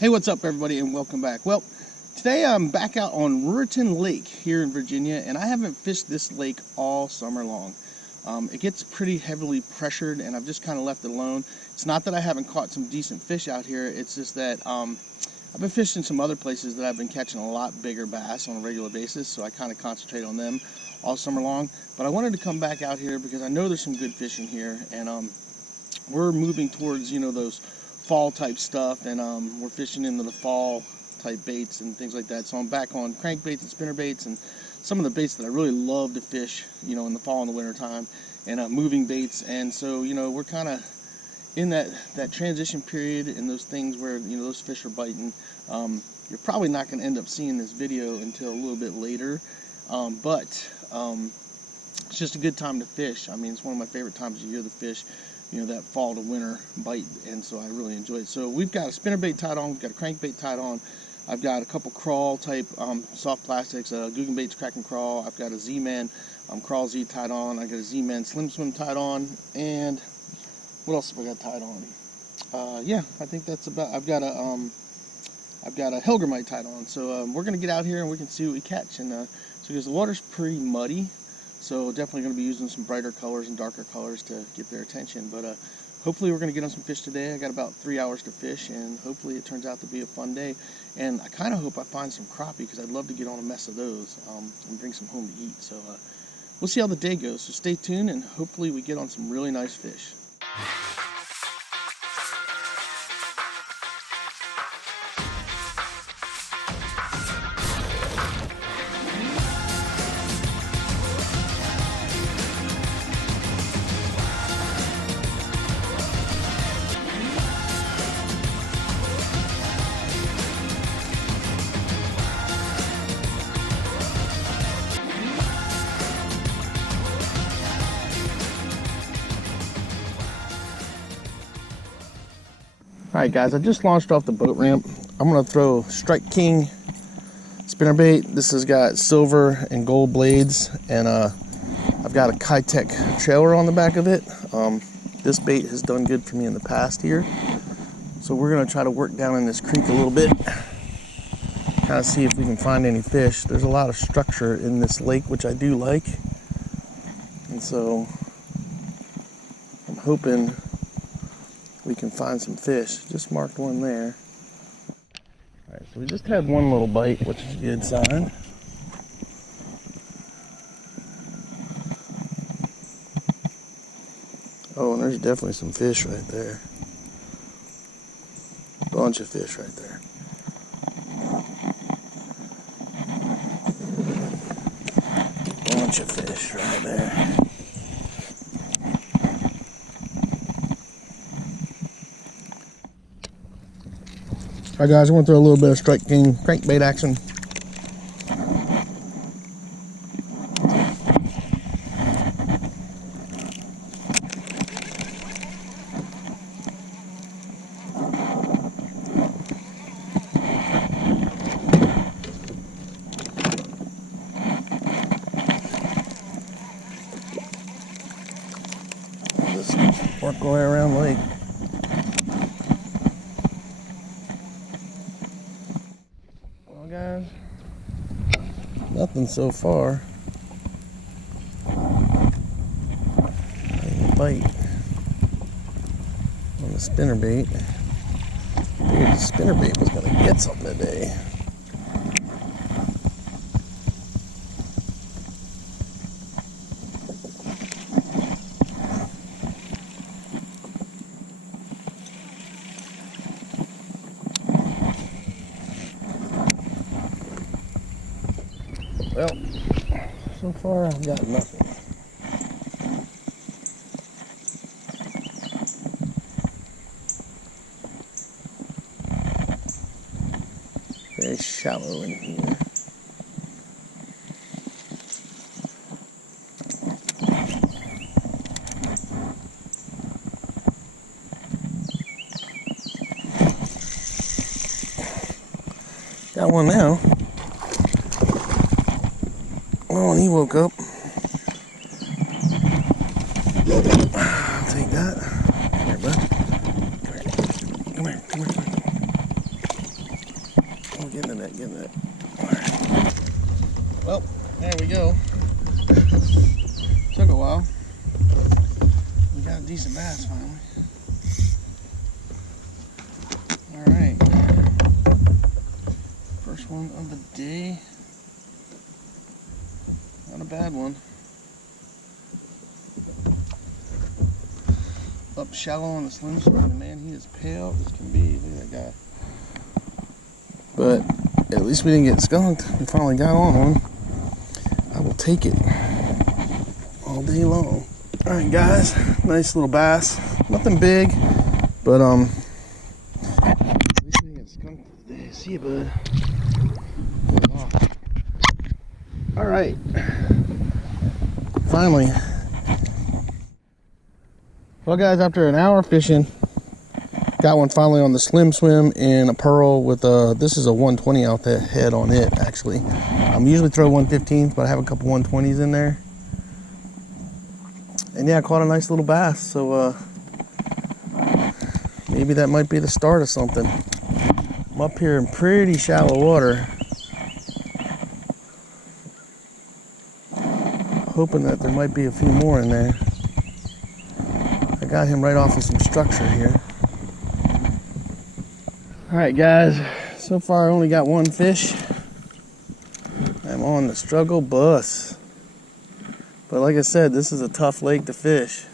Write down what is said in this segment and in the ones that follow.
Hey, what's up everybody and welcome back. Well, today I'm back out on Ruritan Lake here in Virginia, and I haven't fished this lake all summer long. It gets pretty heavily pressured and I've just kind of left it alone. It's not that I haven't caught some decent fish out here, it's just that I've been fishing some other places that I've been catching a lot bigger bass on a regular basis, so I kind of concentrate on them all summer long. But I wanted to come back out here because I know there's some good fishing here, and we're moving towards, you know, those fall type stuff, and we're fishing into the fall type baits and things like that. So I'm back on crankbaits and spinner baits and some of the baits that I really love to fish, you know, in the fall and the winter time, and moving baits. And so, you know, we're kind of in that transition period and those things where, you know, those fish are biting. You're probably not going to end up seeing this video until a little bit later, but it's just a good time to fish. I mean, it's one of my favorite times of year to fish, you know, that fall to winter bite, and so I really enjoy it. So we've got a spinnerbait tied on, we've got a crankbait tied on, I've got a couple crawl type soft plastics, Googan baits, crack and crawl. I've got a Z-Man Crawl Z tied on, I got a Z-Man Slim Swim tied on, and what else have I got tied on? Yeah, I think that's about. I've got a Helgermite tied on. So we're gonna get out here and we can see what we catch. And so because the water's pretty muddy, so definitely going to be using some brighter colors and darker colors to get their attention. But hopefully we're going to get on some fish today. I got about 3 hours to fish, and hopefully it turns out to be a fun day. And I kind of hope I find some crappie, because I'd love to get on a mess of those and bring some home to eat. So we'll see how the day goes. So stay tuned, and hopefully we get on some really nice fish. Alright guys, I just launched off the boat ramp. I'm going to throw Strike King spinnerbait. This has got silver and gold blades, and I've got a Kitech trailer on the back of it. This bait has done good for me in the past here. So we're going to try to work down in this creek a little bit, kind of see if we can find any fish. There's a lot of structure in this lake, which I do like. And so I'm hoping we can find some fish. Just marked one there. Alright, so we just had one little bite, which is a good sign. Oh, and there's definitely some fish right there. Bunch of fish right there. Bunch of fish right there. Alright guys, I want to throw a little bit of Strike King crankbait action. Just work our way around the lake. Guys, nothing so far. A bite on the spinnerbait. I figured the spinnerbait was going to get something today. Well, so far I've got nothing. Very shallow in here. Got one now. Oh, and he woke up. I'll take that. Come here, bud. Come here. Come here. Come here. Get in the net, get in the net. Alright. Well, there we go. Took a while. We got a decent bass finally. Alright. First one of the day. Not a bad one. Up shallow on the slim swim, man, he is pale as can be. Look at that guy. But at least we didn't get skunked. We finally got on one. I will take it all day long. All right, guys, nice little bass. Nothing big, but at least we didn't get skunked today. See you, bud. All right, finally. Well, guys, after an hour fishing, got one finally on the slim swim in a pearl with this is a 120 out there head on it, actually. Usually throw 115s, but I have a couple 120s in there. And yeah, I caught a nice little bass, so maybe that might be the start of something. I'm up here in pretty shallow water, hoping that there might be a few more in there. I got him right off of some structure here. Alright, guys, so far I only got one fish. I'm on the struggle bus. But like I said, this is a tough lake to fish.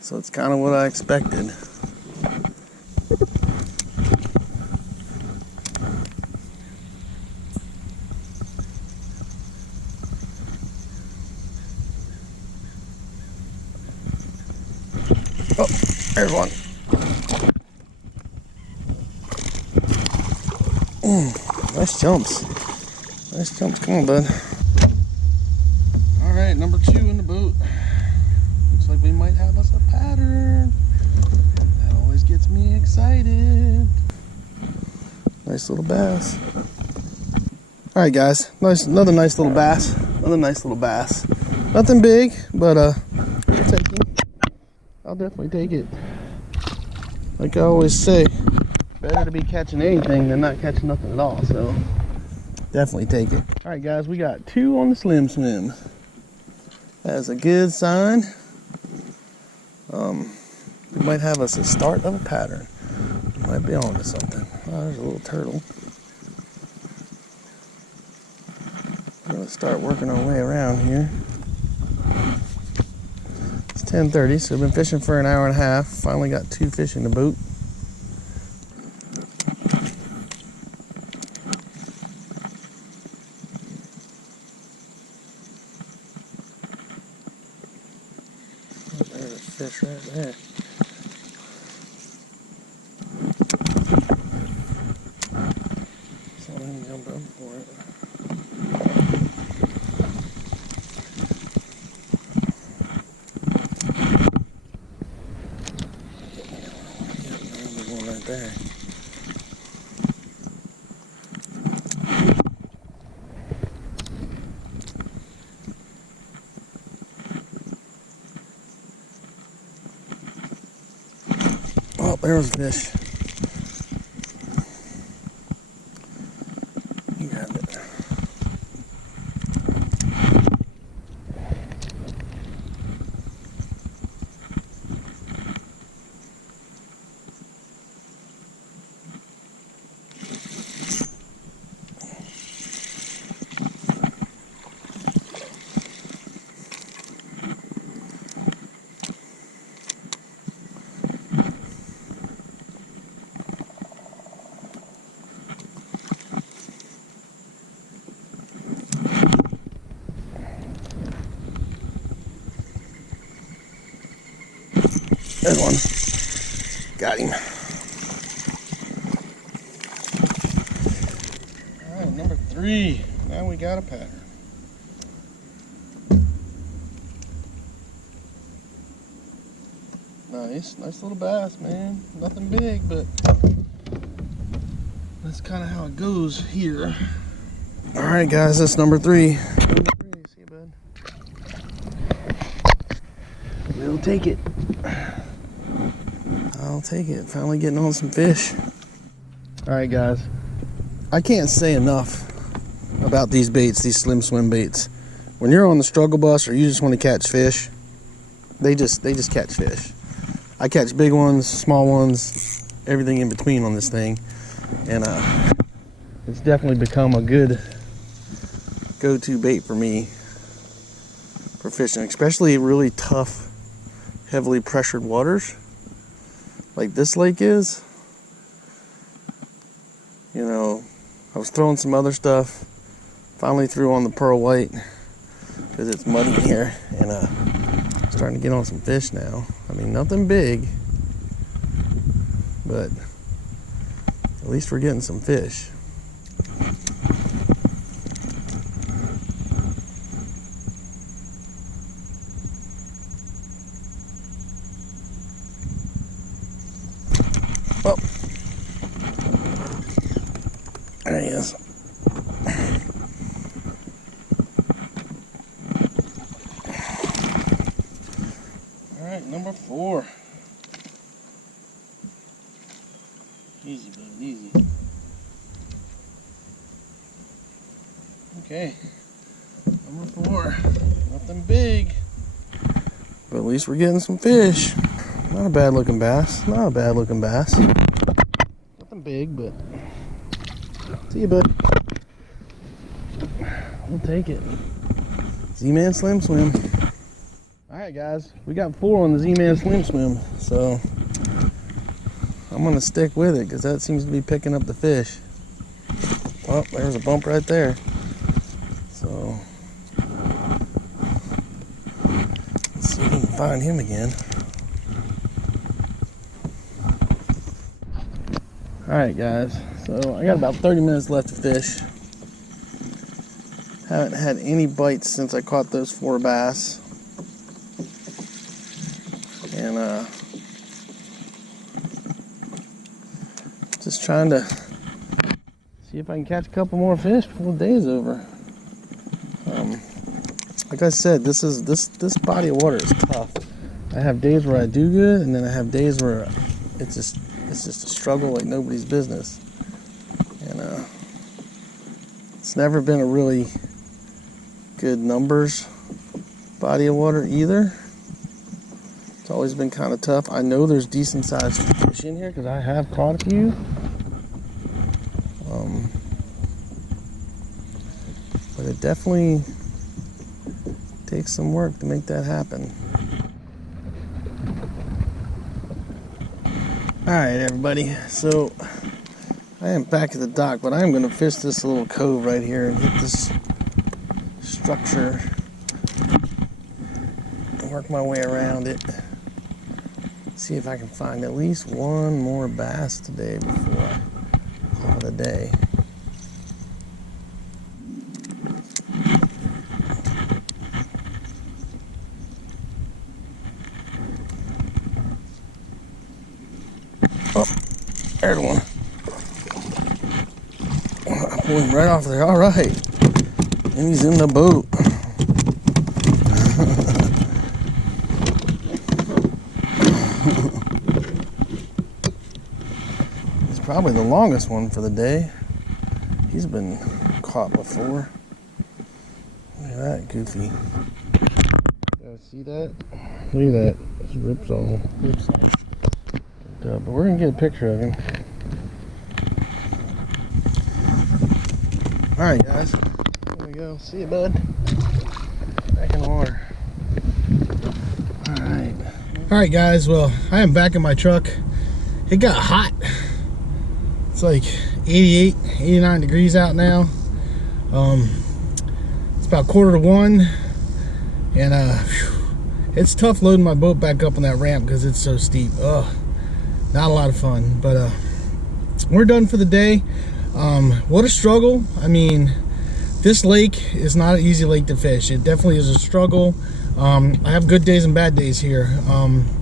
So it's kind of what I expected. Oh, there's one. Nice jumps. Nice jumps. Come on, bud. All right, number 2 in the boat. Looks like we might have us a pattern. That always gets me excited. Nice little bass. All right, guys. Another nice little bass. Another nice little bass. Nothing big, but I'll take it. I'll definitely take it. Like I always say, better to be catching anything than not catching nothing at all, so definitely take it. All right, guys, we got 2 on the slim swim. That's a good sign. We might have us a start of a pattern. Might be on to something. Oh, there's a little turtle. We're gonna start working our way around here. 10:30, so we've been fishing for an hour and a half. Finally got 2 fish in the boat. Oh, there's a fish right there. So let me jump up for it. There. Oh, there's a fish. You got it. There's one. Got him. All right, number 3. Now we got a pattern. Nice little bass, man. Nothing big, but that's kind of how it goes here. All right, guys, that's number 3. Number 3, see you, bud. We'll take it. I'll take it. Finally getting on some fish. All right, guys. I can't say enough about these baits, these slim swim baits. When you're on the struggle bus or you just want to catch fish, they just catch fish. I catch big ones, small ones, everything in between on this thing, and it's definitely become a good go-to bait for me for fishing, especially really tough, heavily pressured waters like this lake is. You know, I was throwing some other stuff, finally threw on the pearl white because it's muddy in here, and starting to get on some fish now. I mean, nothing big, but at least we're getting some fish. Oh, there he is. Number 4. Easy, bud, easy. Okay, number 4. Nothing big, but at least we're getting some fish. Not a bad looking bass. Not a bad looking bass. Nothing big, but see you, bud. We'll take it. Z-Man Slim Swim. Alright guys, we got 4 on the Z-Man Slim Swim, so I'm going to stick with it because that seems to be picking up the fish. Oh, there's a bump right there. So, let's see if we can find him again. Alright guys, so I got about 30 minutes left to fish. Haven't had any bites since I caught those 4 bass. And just trying to see if I can catch a couple more fish before the day is over. Like I said, this body of water is tough. I have days where I do good, and then I have days where it's just a struggle like nobody's business. And it's never been a really good numbers body of water either. It's always been kind of tough. I know there's decent sized fish in here because I have caught a few. But it definitely takes some work to make that happen. Alright everybody, so I am back at the dock, but I am going to fish this little cove right here and hit this structure and work my way around it. See if I can find at least one more bass today before I call it a day. Oh, there's one. I pulled him right off there. All right. And he's in the boat. He's probably the longest one for the day. He's been caught before. Look at that goofy. You see that? Look at that. It's ripsaw. But we're gonna get a picture of him. Alright guys, here we go. See you, bud. Back in the water. Alright guys, well, I am back in my truck. It got hot. It's like 88, 89 degrees out now. It's about 1:45, and it's tough loading my boat back up on that ramp because it's so steep. Ugh, not a lot of fun, but we're done for the day. What a struggle. I mean, this lake is not an easy lake to fish. It definitely is a struggle. I have good days and bad days here.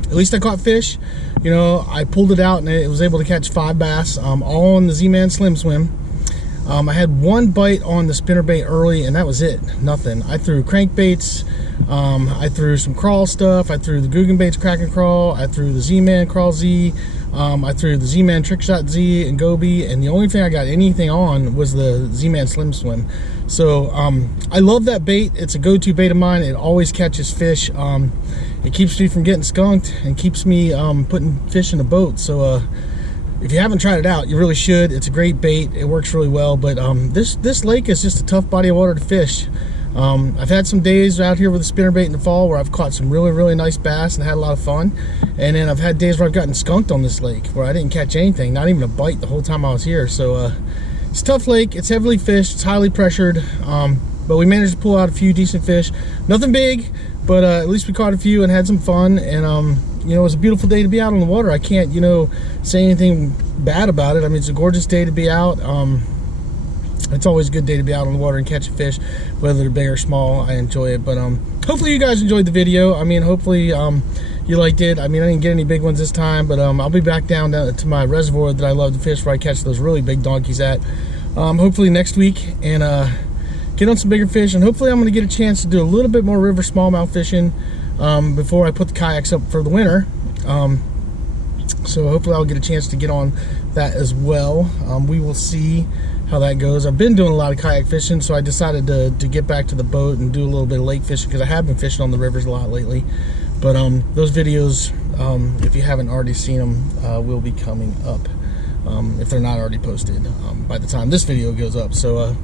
At least I caught fish. You know, I pulled it out and it was able to catch 5 bass, all on the Z-Man Slim Swim. I had one bite on the spinnerbait early, and that was it. Nothing. I threw crankbaits. I threw some crawl stuff. I threw the Googan baits, crack and crawl. I threw the Z-Man Crawl Z. I threw the Z-Man Trick Shot Z and Goby, and the only thing I got anything on was the Z-Man Slim Swim. So I love that bait. It's a go-to bait of mine. It always catches fish. It keeps me from getting skunked and keeps me putting fish in the boat. So if you haven't tried it out, you really should. It's a great bait. It works really well. But this lake is just a tough body of water to fish. I've had some days out here with a spinnerbait in the fall where I've caught some really nice bass and had a lot of fun. And then I've had days where I've gotten skunked on this lake where I didn't catch anything, not even a bite the whole time I was here. So it's a tough lake. It's heavily fished. It's highly pressured. But we managed to pull out a few decent fish. Nothing big, but at least we caught a few and had some fun. And you know, it was a beautiful day to be out on the water. I can't, you know, say anything bad about it. I mean, it's a gorgeous day to be out. It's always a good day to be out on the water and catch a fish, whether they're big or small. I enjoy it. But hopefully you guys enjoyed the video. I mean, hopefully you liked it. I mean, I didn't get any big ones this time, but I'll be back down to my reservoir that I love to fish, where I catch those really big donkeys at. Hopefully next week, and get on some bigger fish. And hopefully I'm going to get a chance to do a little bit more river smallmouth fishing before I put the kayaks up for the winter. So hopefully I'll get a chance to get on that as well. We will see how that goes. I've been doing a lot of kayak fishing, so I decided to get back to the boat and do a little bit of lake fishing, because I have been fishing on the rivers a lot lately. But those videos, if you haven't already seen them, will be coming up, if they're not already posted by the time this video goes up. So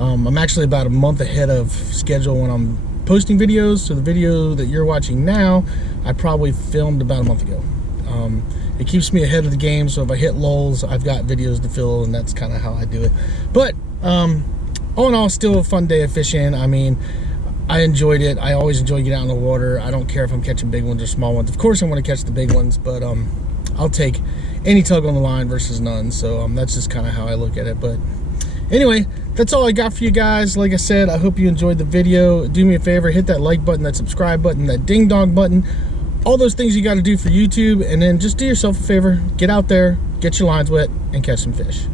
I'm actually about a month ahead of schedule when I'm posting videos. So the video that you're watching now, I probably filmed about a month ago. It keeps me ahead of the game, so if I hit lulls, I've got videos to fill, and that's kind of how I do it. But all in all, still a fun day of fishing. I mean, I enjoyed it. I always enjoy getting out in the water. I don't care if I'm catching big ones or small ones. Of course I want to catch the big ones, but I'll take any tug on the line versus none. So that's just kind of how I look at it. But anyway, that's all I got for you guys. Like I said, I hope you enjoyed the video. Do me a favor, hit that like button, that subscribe button, that ding dong button, all those things you got to do for YouTube. And then just do yourself a favor, get out there, get your lines wet, and catch some fish.